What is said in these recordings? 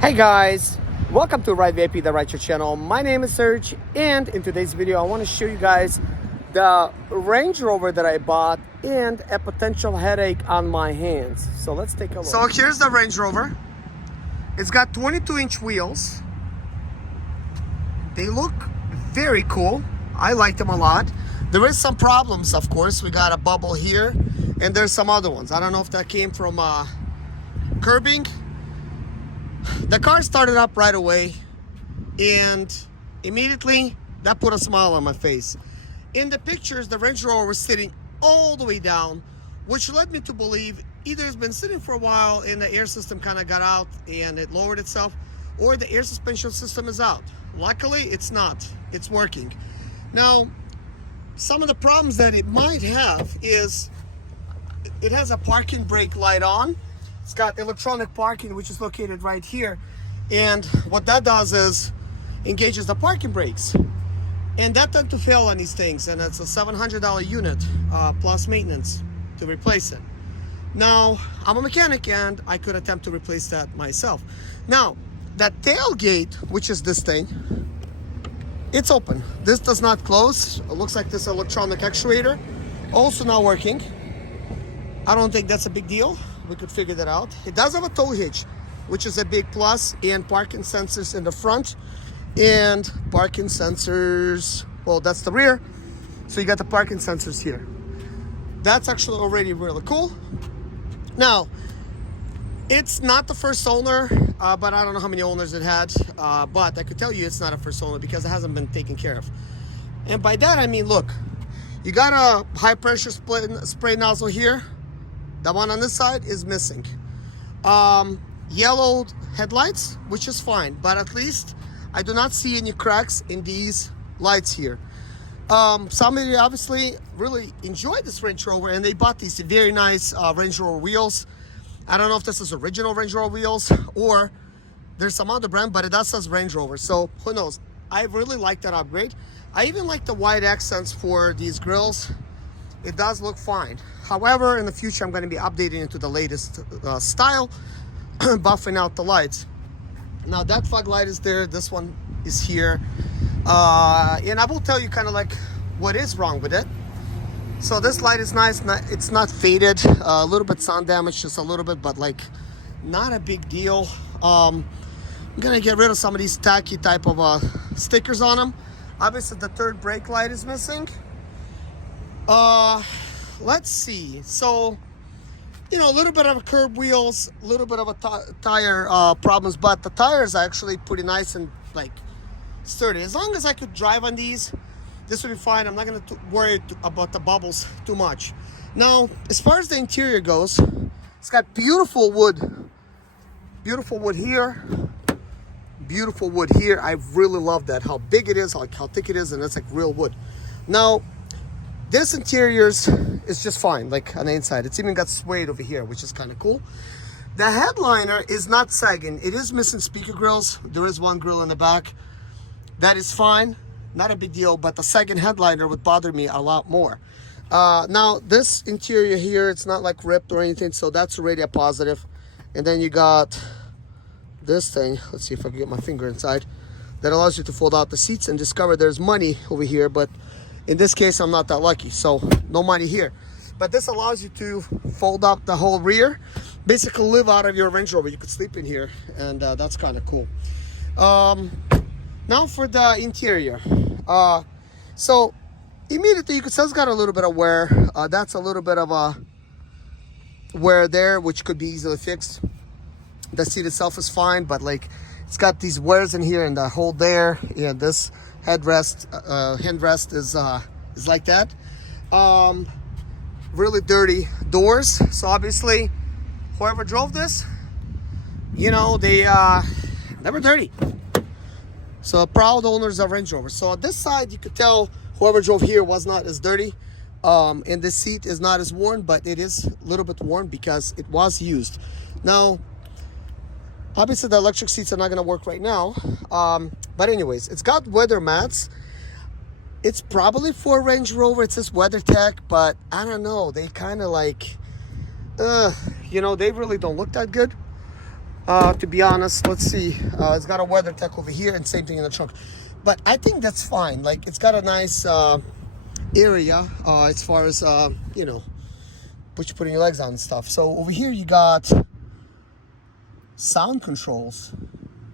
Hey guys, welcome to Ride VIP, the Ride Your channel. My name is Serge, and in today's video I want to show you guys the Range Rover that I bought and a potential headache on my hands. So let's take a look. So here's the Range Rover. It's got 22-inch wheels. They look very cool. I like them a lot. There is some problems, of course. We got a bubble here, and there's some other ones. I don't know if that came from curbing. The car started up right away, and immediately that put a smile on my face. In the pictures, the Range Rover was sitting all the way down, which led me to believe either it's been sitting for a while and the air system kind of got out and it lowered itself, or the air suspension system is out. Luckily, it's not. It's working. Now, some of the problems that it might have is it has a parking brake light on. It's got electronic parking, which is located right here. And what that does is engages the parking brakes. And that tends to fail on these things. And it's a $700 unit plus maintenance to replace it. Now, I'm a mechanic and I could attempt to replace that myself. Now, that tailgate, which is this thing, it's open. This does not close. It looks like this electronic actuator. Also not working. I don't think that's a big deal. We could figure that out. It does have a tow hitch, which is a big plus, and parking sensors in the front and parking sensors, well, that's the rear. So you got the parking sensors here. That's actually already really cool. Now, it's not the first owner, but I don't know how many owners it had, but I could tell you it's not a first owner because it hasn't been taken care of. And by that, I mean, look, you got a high pressure spray nozzle here. The one on this side is missing. Yellow headlights, which is fine, but at least I do not see any cracks in these lights here. Somebody obviously really enjoyed this Range Rover and they bought these very nice Range Rover wheels. I don't know if this is original Range Rover wheels or there's some other brand, but it does says Range Rover, so who knows. I really like that upgrade. I even like the white accents for these grills. It does look fine. However, in the future, I'm going to be updating it to the latest style, buffing out the lights. Now, that fog light is there. This one is here. And I will tell you kind of like what is wrong with it. So this light is nice. It's not faded. A little bit sun damage, just a little bit, but like not a big deal. I'm going to get rid of some of these tacky type of stickers on them. Obviously, the third brake light is missing. Let's see. So, you know, a little bit of curb wheels, a little bit of a tire problems, but the tires are actually pretty nice and like sturdy. As long as I could drive on these, this would be fine. I'm not going to worry about the bubbles too much. Now, as far as the interior goes, it's got beautiful wood here, beautiful wood here. I really love that, how big it is, how thick it is, and it's like real wood. Now, this interior is just fine, like on the inside. It's even got suede over here, which is kind of cool. The headliner is not sagging. It is missing speaker grills. There is one grill in the back. That is fine, not a big deal, but the second headliner would bother me a lot more. Now, this interior here, it's not like ripped or anything, so that's already a positive. And then you got this thing. Let's see if I can get my finger inside. That allows you to fold out the seats and discover there's money over here, but in this case, I'm not that lucky, so no money here. But this allows you to fold up the whole rear, basically live out of your Range Rover. You could sleep in here, and that's kind of cool. Now for the interior. So immediately you could tell it's got a little bit of wear. That's a little bit of a wear there, which could be easily fixed. The seat itself is fine, but like it's got these wears in here and the hole there. Yeah, this handrest is like that. Really dirty doors. So obviously, whoever drove this, you know, they were dirty. So proud owners of Range Rover. So on this side, you could tell whoever drove here was not as dirty. And this seat is not as worn, but it is a little bit worn because it was used. Now, obviously the electric seats are not going to work right now. But anyways, it's got weather mats. It's probably for Range Rover. It says WeatherTech, but I don't know. They kind of like, you know, they really don't look that good. To be honest, let's see. It's got a weather tech over here and same thing in the trunk. But I think that's fine. Like, it's got a nice area as far as, you know, what you're putting your legs on and stuff. So over here you got sound controls.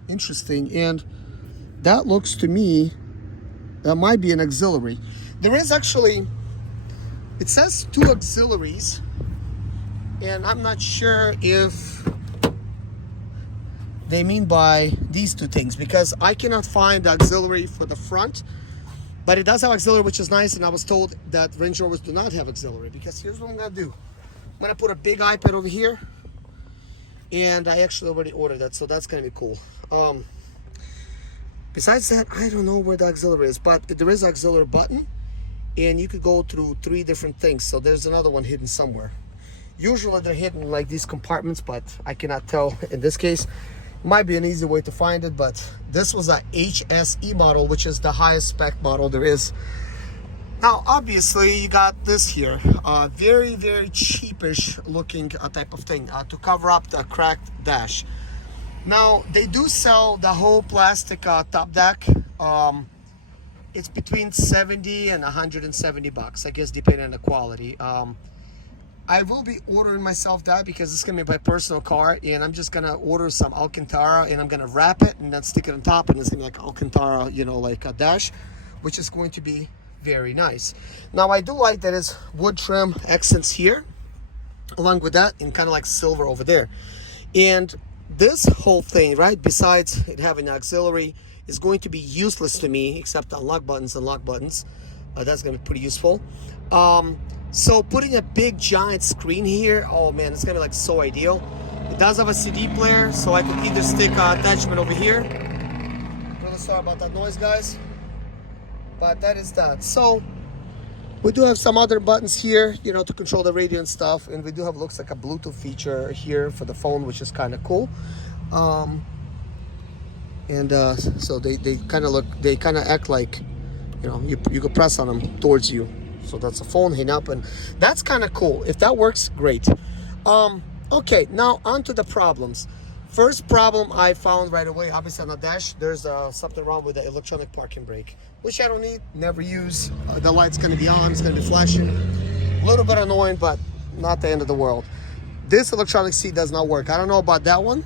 Interesting. And that looks to me, that might be an auxiliary. There is actually, it says 2 auxiliaries. And I'm not sure if they mean by these 2 things, because I cannot find the auxiliary for the front, but it does have auxiliary, which is nice. And I was told that Range Rovers do not have auxiliary, because here's what I'm gonna do. I'm gonna put a big iPad over here, and I actually already ordered that, so that's gonna be cool. Besides that, I don't know where the auxiliary is, but there is an auxiliary button, and you could go through 3 different things. So there's another one hidden somewhere. Usually they're hidden like these compartments, but I cannot tell in this case. Might be an easy way to find it, but this was a HSE model, which is the highest spec model there is. Now, obviously, you got this here, very, very cheapish looking type of thing to cover up the cracked dash. Now, they do sell the whole plastic top deck. It's between 70 and 170 bucks, I guess, depending on the quality. I will be ordering myself that because it's gonna be my personal car, and I'm just gonna order some Alcantara, and I'm gonna wrap it and then stick it on top, and it's gonna be like Alcantara, you know, like a dash, which is going to be very nice. Now, I do like that it's wood trim accents here, along with that, and kind of like silver over there. And this whole thing, right, besides it having an auxiliary, is going to be useless to me, except unlock buttons and lock buttons. That's gonna be pretty useful. So putting a big giant screen here, oh man, it's gonna be like so ideal. It does have a CD player, so I can either stick an attachment over here. Really sorry about that noise, guys, but that is that. So we do have some other buttons here, you know, to control the radio and stuff, and we do have, looks like a Bluetooth feature here for the phone, which is kind of cool. So they kind of look, they kind of act like, you know, you could press on them towards you. So that's a phone hang up, and that's kind of cool. If that works, great. Okay, now on to the problems. First problem I found right away, obviously on the dash, there's something wrong with the electronic parking brake, which I don't need, never use. The light's gonna be on, it's gonna be flashing. A little bit annoying, but not the end of the world. This electronic seat does not work. I don't know about that one.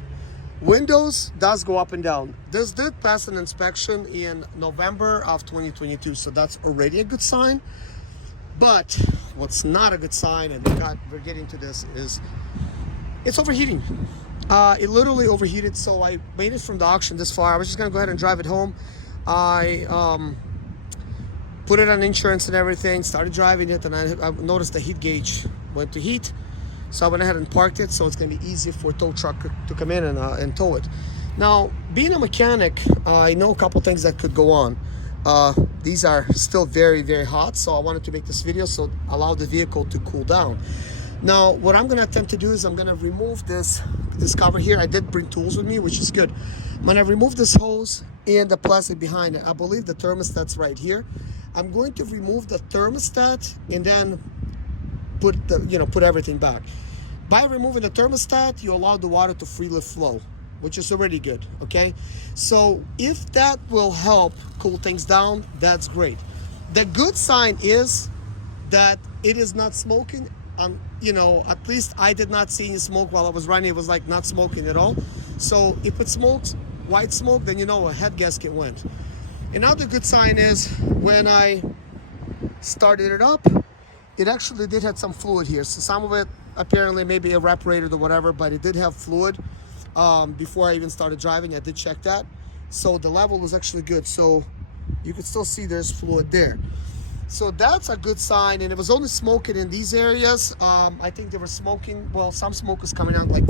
Windows does go up and down. This did pass an inspection in November of 2022, so that's already a good sign. But what's not a good sign, and we're getting to this, is it's overheating. It literally overheated, so I made it from the auction this far. I was just gonna go ahead and drive it home. I put it on insurance and everything, started driving it, and I noticed the heat gauge went to heat. So I went ahead and parked it, so it's gonna be easy for a tow truck to come in and tow it. Now, being a mechanic, I know a couple things that could go on. These are still very, very hot, so I wanted to make this video so allow the vehicle to cool down. Now, what I'm gonna attempt to do is I'm gonna remove this cover here. I did bring tools with me, which is good. I'm gonna remove this hose and the plastic behind it. I believe the thermostat's right here. I'm going to remove the thermostat and then put everything back. By removing the thermostat, you allow the water to freely flow, which is already good, okay? So if that will help cool things down, that's great. The good sign is that it is not smoking. At least I did not see any smoke while I was running. It was like not smoking at all. So if it smokes white smoke, then you know a head gasket went. Another good sign is when I started it up, it actually did have some fluid here. So some of it apparently maybe evaporated or whatever, but it did have fluid. Before I even started driving, I did check that. So the level was actually good. So you can still see there's fluid there. So that's a good sign, and it was only smoking in these areas. I think they were smoking, well, some smoke was coming out like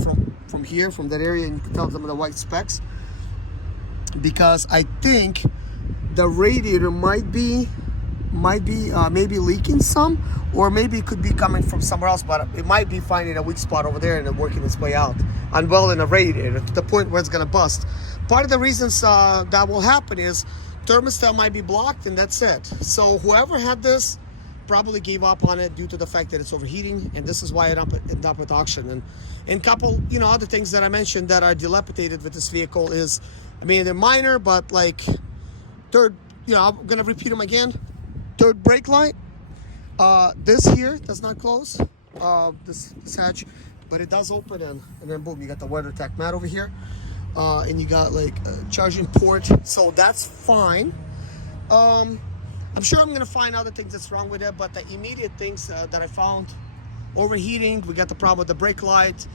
from here, from that area, and you can tell some of the white specks. Because I think the radiator might be maybe leaking some, or maybe it could be coming from somewhere else, but it might be finding a weak spot over there and then working its way out, unwell in a radiator to the point where it's gonna bust. Part of the reasons that will happen is thermostat might be blocked, and that's it. So whoever had this probably gave up on it due to the fact that it's overheating, and this is why it ended up with auction. And couple, you know, other things that I mentioned that are dilapidated with this vehicle is, I mean, they're minor, but like third, you know, I'm gonna repeat them again. Third brake light. This here does not close, this hatch, but it does open, and then boom, you got the WeatherTech mat over here, and you got like a charging port, so that's fine. I'm sure I'm gonna find other things that's wrong with it, but the immediate things that I found: overheating. We got the problem with the brake light,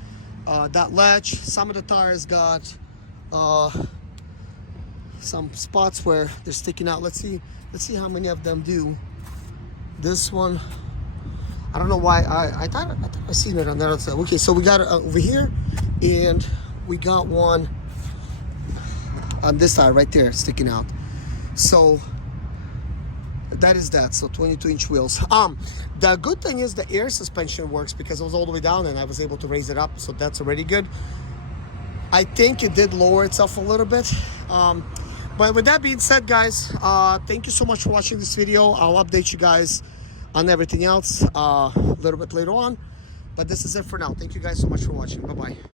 that latch. Some of the tires got some spots where they're sticking out. Let's see how many of them do. This one, I don't know why. I thought I seen it on the other side. Okay, so we got it over here, and we got one on this side right there sticking out. So that is that. So 22-inch wheels. The good thing is the air suspension works because it was all the way down and I was able to raise it up, so that's already good. I think it did lower itself a little bit. But with that being said, guys, thank you so much for watching this video. I'll update you guys on everything else a little bit later on. But this is it for now. Thank you guys so much for watching. Bye-bye.